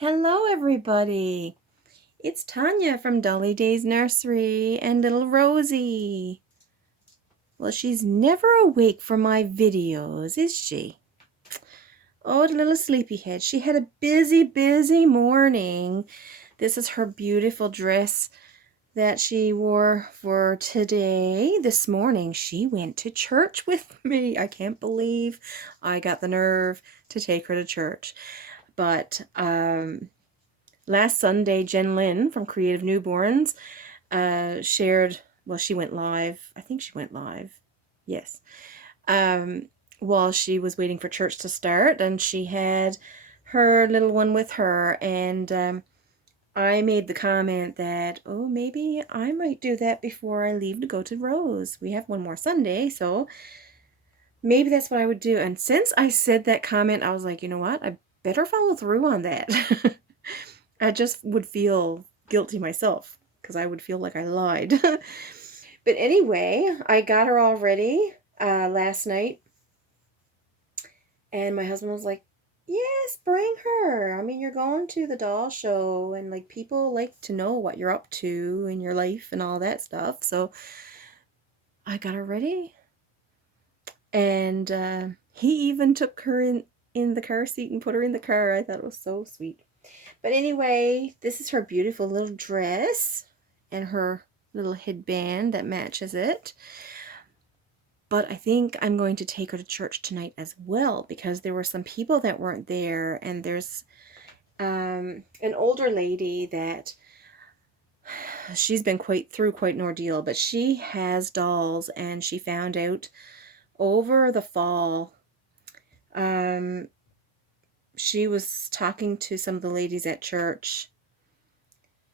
Hello everybody, it's Tanya from Dolly Day's Nursery and little Rosie. Well, she's never awake for my videos, is she? Oh, the little sleepyhead. She had a busy morning. This is her beautiful dress that she wore for today. This morning she went to church with me. I can't believe I got the nerve to take her to church. But last Sunday, Jen Lynn from Creative Newborns shared, well, she went live. I think she went live. Yes. While she was waiting for church to start, and she had her little one with her. And I made the comment that, oh, maybe I might do that before I leave to go to Rose. We have one more Sunday, so maybe that's what I would do. And since I said that comment, I was like, you know what? I better follow through on that. I just would feel guilty myself because I would feel like I lied. But anyway, I got her all ready last night, and my husband was like, yes, bring her. I mean, you're going to the doll show, and like people like to know what you're up to in your life and all that stuff. So I got her ready, and he even took her in the car seat and put her in the car. I thought it was so sweet. But anyway, this is her beautiful little dress and her little headband that matches it. But I think I'm going to take her to church tonight as well because there were some people that weren't there, and there's an older lady that she's been through quite an ordeal, but she has dolls, and she found out over the fall. She was talking to some of the ladies at church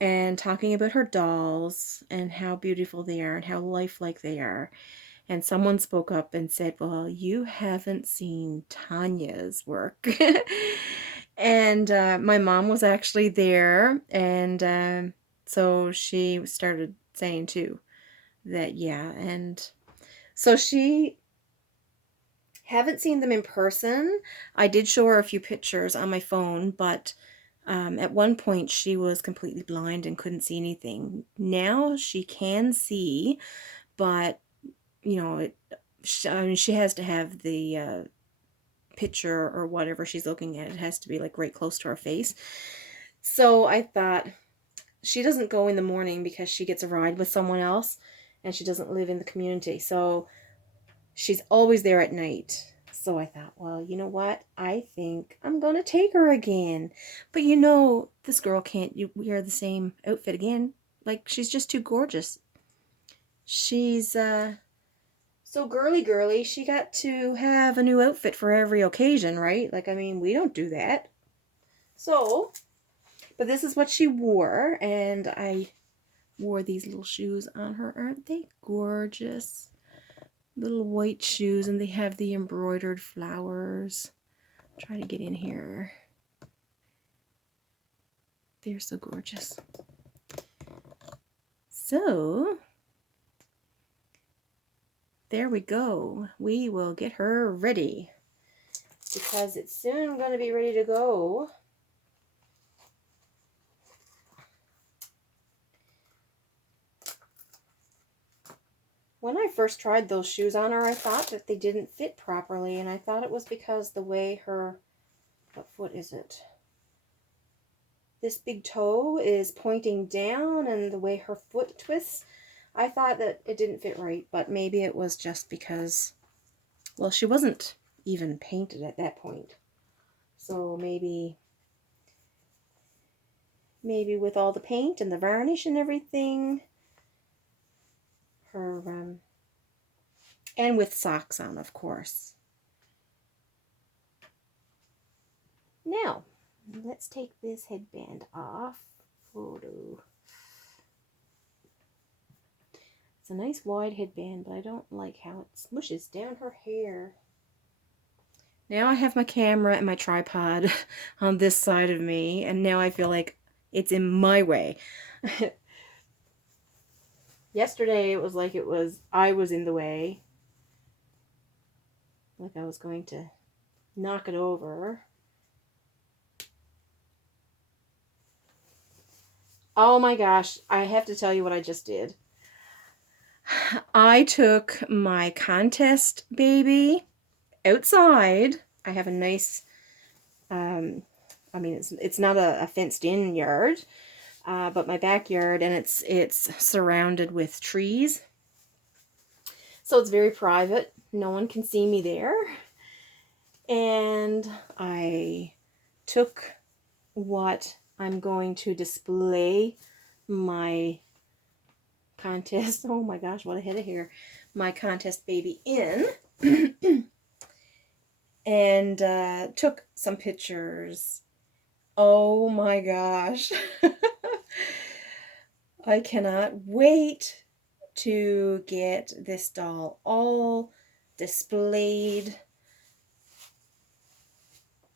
and talking about her dolls and how beautiful they are and how lifelike they are. And someone spoke up and said, well, you haven't seen Tanya's work. And my mom was actually there, and so she started saying too that, yeah. And so she haven't seen them in person. I did show her a few pictures on my phone, but at one point she was completely blind and couldn't see anything. Now she can see, but you know, I mean, she has to have the picture or whatever she's looking at. It has to be like right close to her face. So I thought, she doesn't go in the morning because she gets a ride with someone else, and she doesn't live in the community. So she's always there at night. So I thought, well, you know what? I think I'm going to take her again. But you know, this girl can't wear the same outfit again. Like, she's just too gorgeous. She's so girly. She got to have a new outfit for every occasion, right? Like, I mean, we don't do that. So, but this is what she wore, and I wore these little shoes on her. Aren't they gorgeous? Little white shoes, and they have the embroidered flowers. Try to get in here. They're so gorgeous. So there we go. We will get her ready because it's soon going to be ready to go. When I first tried those shoes on her, I thought that they didn't fit properly, and I thought it was because the way her, what foot is it? This big toe is pointing down, and the way her foot twists, I thought that it didn't fit right, but maybe it was just because, well, she wasn't even painted at that point. So maybe with all the paint and the varnish and everything, her, and with socks on, of course. Now, let's take this headband off. Photo. It's a nice wide headband, but I don't like how it smushes down her hair. Now I have my camera and my tripod on this side of me, and now I feel like it's in my way. Yesterday it was like I was in the way. Like I was going to knock it over. Oh my gosh, I have to tell you what I just did. I took my contest baby outside. I have a nice, I mean, it's not a fenced-in yard, but my backyard, and it's surrounded with trees. So it's very private. No one can see me there. And I took what I'm going to display my contest. Oh my gosh, what a head of hair. My contest baby in. And took some pictures. Oh my gosh. I cannot wait to get this doll all displayed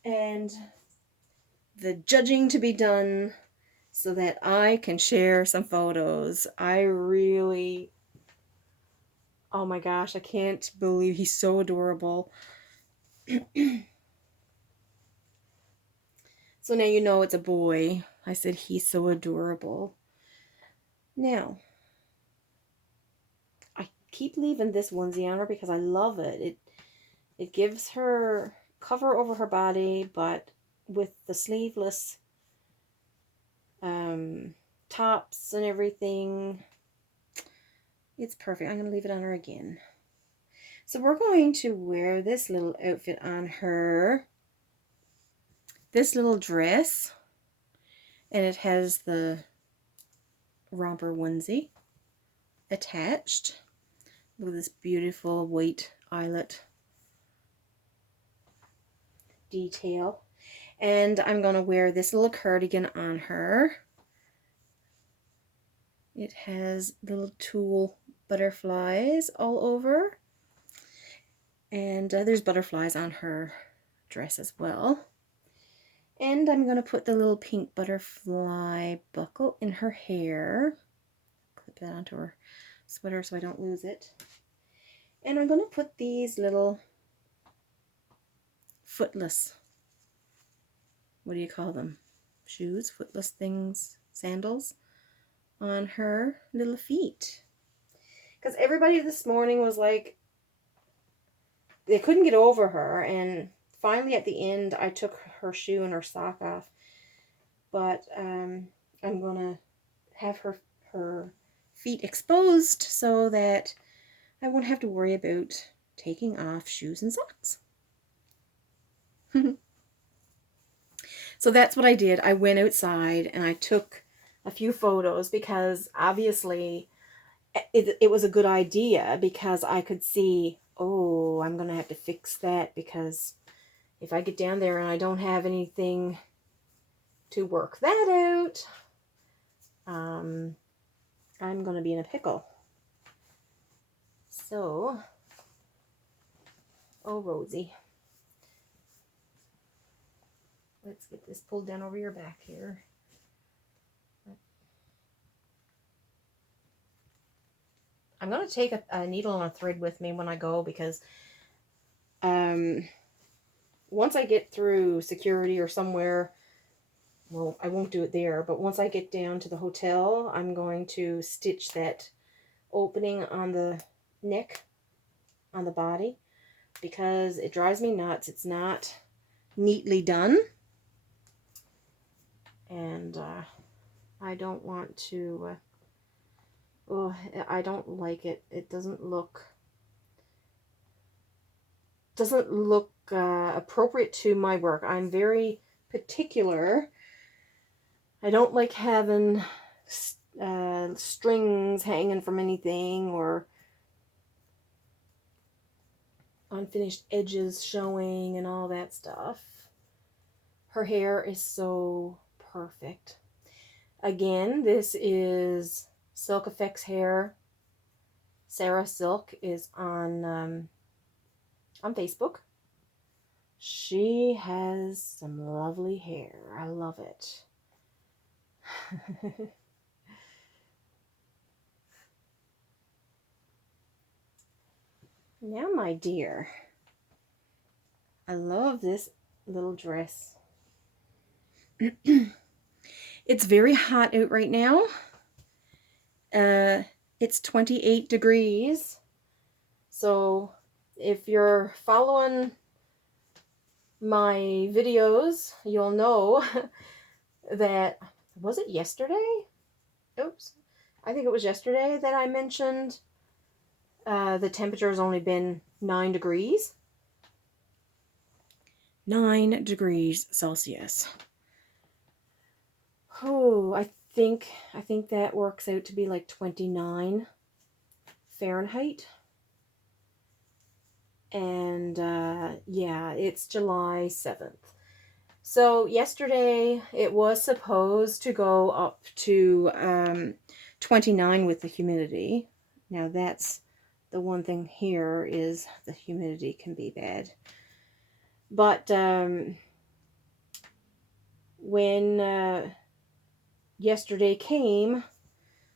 and the judging to be done so that I can share some photos. I really, oh my gosh, I can't believe he's so adorable. So now you know it's a boy. I said he's so adorable. Now, I keep leaving this onesie on her because I love it. It gives her cover over her body, but with the sleeveless tops and everything, it's perfect. I'm going to leave it on her again. So we're going to wear this little outfit on her. This little dress. And it has the romper onesie attached. Look at this beautiful white eyelet detail. And I'm going to wear this little cardigan on her. It has little tulle butterflies all over. And there's butterflies on her dress as well. And I'm going to put the little pink butterfly buckle in her hair. Clip that onto her sweater so I don't lose it. And I'm going to put these little footless, what do you call them? Shoes, footless things, sandals on her little feet. Because everybody this morning was like, they couldn't get over her, and finally at the end I took her shoe and her sock off. But I'm gonna have her feet exposed so that I won't have to worry about taking off shoes and socks. So that's what I did. I went outside and I took a few photos because obviously it was a good idea, because I could see, oh, I'm going to have to fix that, because if I get down there and I don't have anything to work that out, I'm going to be in a pickle. So, oh, Rosie, let's get this pulled down over your back here. I'm going to take a needle and a thread with me when I go, because once I get through security or somewhere, well, I won't do it there, but once I get down to the hotel, I'm going to stitch that opening on the neck, on the body, because it drives me nuts. It's not neatly done, and I don't want to, oh, I don't like it. It doesn't look appropriate to my work. I'm very particular. I don't like having strings hanging from anything, or unfinished edges showing and all that stuff. Her hair is so perfect. Again, this is Silk Effects Hair. Sarah Silk is on Facebook. She has some lovely hair. I love it. Now, my dear, I love this little dress. It's very hot out right now. It's 28 degrees. So if you're following my videos, you'll know that, was it yesterday? Oops. I think it was yesterday that I mentioned the temperature has only been 9 degrees. 9 degrees Celsius. Oh, I think that works out to be like 29 Fahrenheit. And yeah, it's July 7th. So yesterday it was supposed to go up to 29 with the humidity. Now that's the one thing here, is the humidity can be bad. But when yesterday came,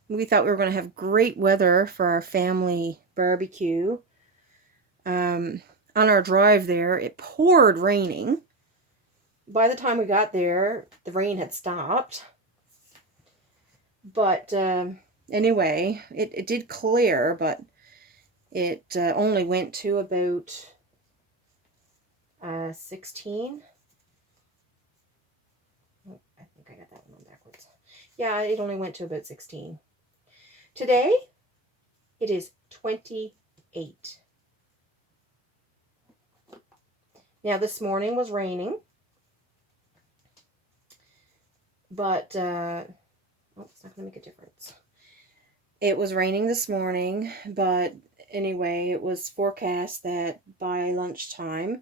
we thought we were going to have great weather for our family barbecue. On our drive there, it poured raining. By the time we got there, the rain had stopped. But anyway, it did clear, but it only went to about 16. Oh, I think I got that one backwards. Yeah, it only went to about 16. Today, it is 28. Now, this morning was raining, but oh, it's not going to make a difference. It was raining this morning, but anyway, it was forecast that by lunchtime,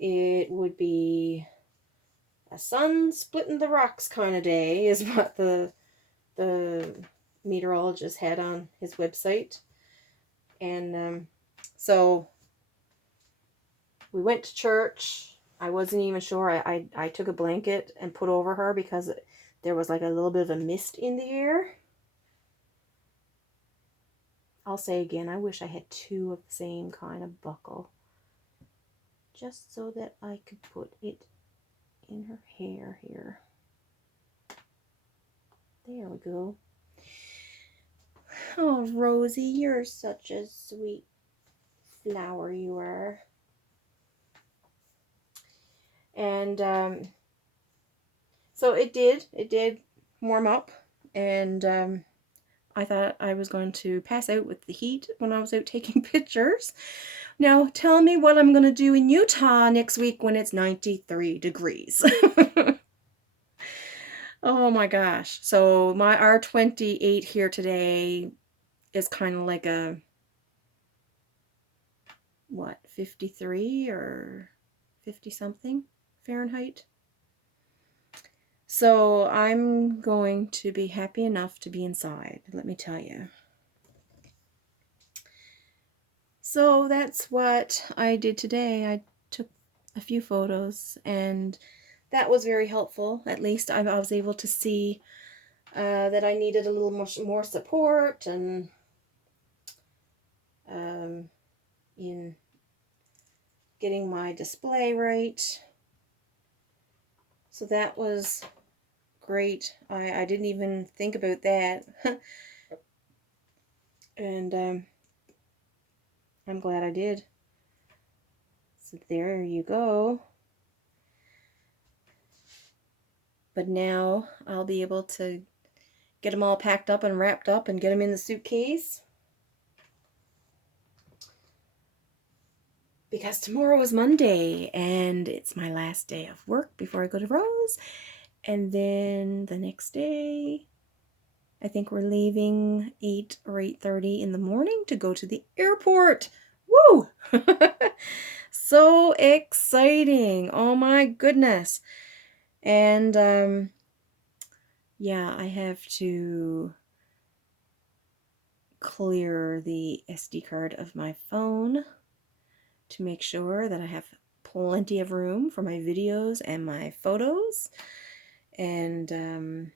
it would be a sun splitting the rocks kind of day, is what the meteorologist had on his website. And so we went to church. I wasn't even sure. I took a blanket and put over her because there was like a little bit of a mist in the air. I'll say again, I wish I had 2 of the same kind of buckle, just so that I could put it in her hair here. There we go. Oh, Rosie, you're such a sweet flower, you are. And so it did warm up, and I thought I was going to pass out with the heat when I was out taking pictures. Now, tell me what I'm going to do in Utah next week when it's 93 degrees. Oh my gosh. So my R28 here today is kind of like a, what, 53 or 50 something Fahrenheit. So I'm going to be happy enough to be inside, let me tell you. So that's what I did today. I took a few photos, and that was very helpful. At least I was able to see that I needed a little more support, and in getting my display right. So that was great. I didn't even think about that. And I'm glad I did. So there you go. But now I'll be able to get them all packed up and wrapped up and get them in the suitcase. Because tomorrow is Monday and it's my last day of work before I go to Rose. And then the next day, I think we're leaving 8 or 8:30 in the morning to go to the airport. Woo! So exciting. Oh my goodness. And yeah, I have to clear the SD card of my phone to make sure that I have plenty of room for my videos and my photos. And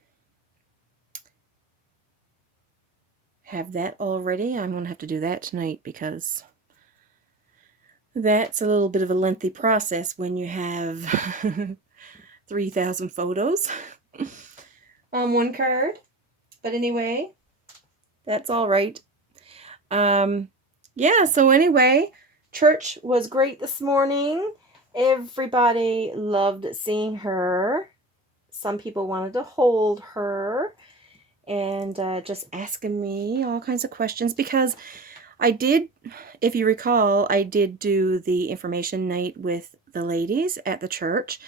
have that all ready. I'm going to have to do that tonight because that's a little bit of a lengthy process when you have 3,000 photos. on one card. But anyway, that's all right. Yeah, so anyway, church was great this morning. Everybody loved seeing her. Some people wanted to hold her and just asking me all kinds of questions because I did, if you recall, I did do the information night with the ladies at the church.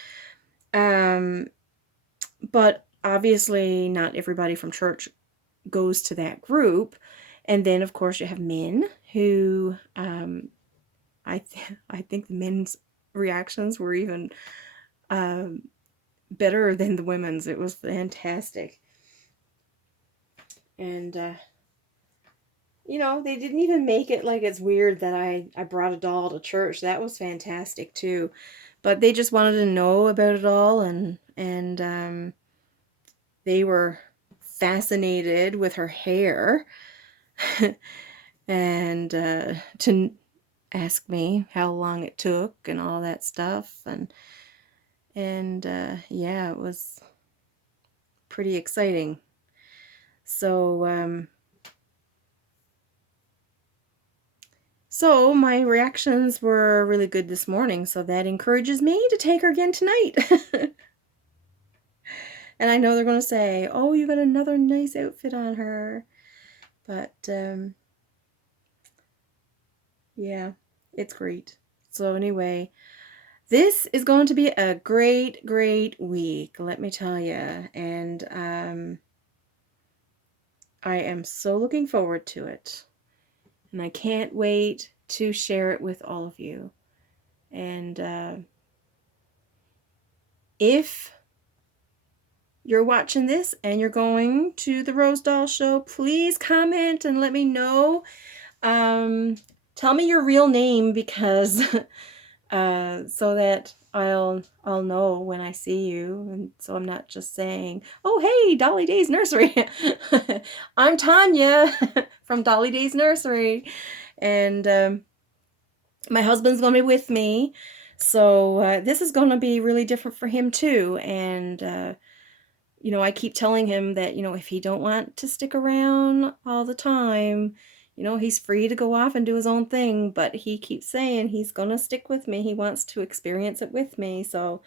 But obviously not everybody from church goes to that group. And then, of course, you have men who, I think the men's reactions were even better than the women's. It was fantastic. And, you know, they didn't even make it like it's weird that I brought a doll to church. That was fantastic, too. But they just wanted to know about it all, and they were fascinated with her hair. And to ask me how long it took and all that stuff, and yeah, it was pretty exciting. So so my reactions were really good this morning, so that encourages me to take her again tonight. And I know they're going to say, oh, you got another nice outfit on her, but yeah, it's great. So anyway, this is going to be a great, great week, let me tell you. And I am so looking forward to it. And I can't wait to share it with all of you. And if you're watching this and you're going to the Rose Doll Show, please comment and let me know. Tell me your real name, because so that I'll know when I see you, and so I'm not just saying, oh hey, Dolly Day's Nursery. I'm Tanya from Dolly Day's Nursery, and my husband's gonna be with me, so this is gonna be really different for him too. And you know, I keep telling him that, you know, if he don't want to stick around all the time, you know, he's free to go off and do his own thing, but he keeps saying he's gonna stick with me. He wants to experience it with me. So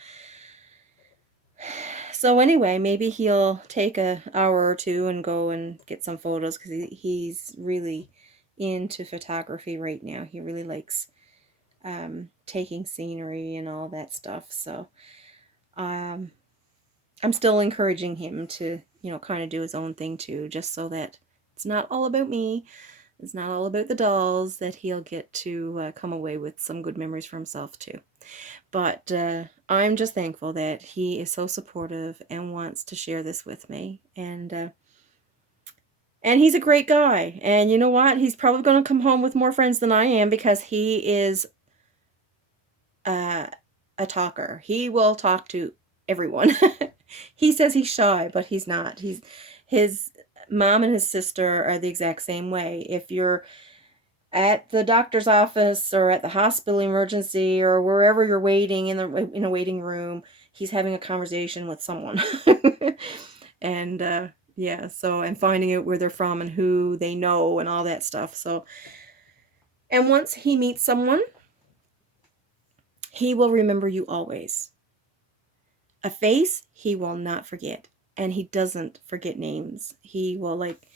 anyway, maybe he'll take an hour or two and go and get some photos, because he's really into photography right now. He really likes taking scenery and all that stuff. So I'm still encouraging him to, you know, kind of do his own thing too, just so that it's not all about me. It's not all about the dolls, that he'll get to come away with some good memories for himself too. But I'm just thankful that he is so supportive and wants to share this with me. And he's a great guy. And you know what? He's probably going to come home with more friends than I am, because he is a talker. He will talk to everyone. He says he's shy, but he's not. His mom and his sister are the exact same way. If you're at the doctor's office or at the hospital emergency or wherever you're waiting in a waiting room, he's having a conversation with someone. And yeah, so, and finding out where they're from and who they know and all that stuff. So, and once he meets someone, he will remember you always. A face he will not forget, and he doesn't forget names. He will, like,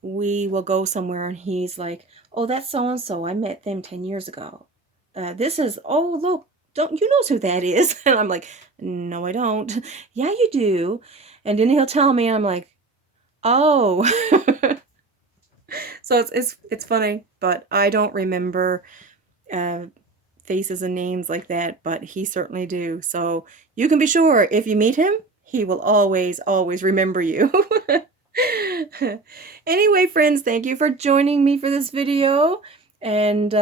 we will go somewhere and he's like, oh, that's so and so, I met them 10 years ago. This is, oh look, don't you know who that is? And I'm like, no I don't. Yeah you do. And then he'll tell me and I'm like, oh. So it's funny, but I don't remember faces and names like that, but he certainly do. So you can be sure, if you meet him, he will always, always remember you. Anyway, friends, thank you for joining me for this video, and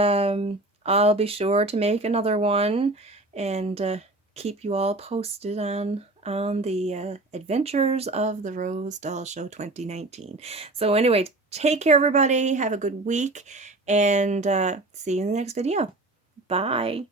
I'll be sure to make another one and keep you all posted on the adventures of the Rose Doll Show 2019. So anyway, take care everybody, have a good week, and see you in the next video. Bye.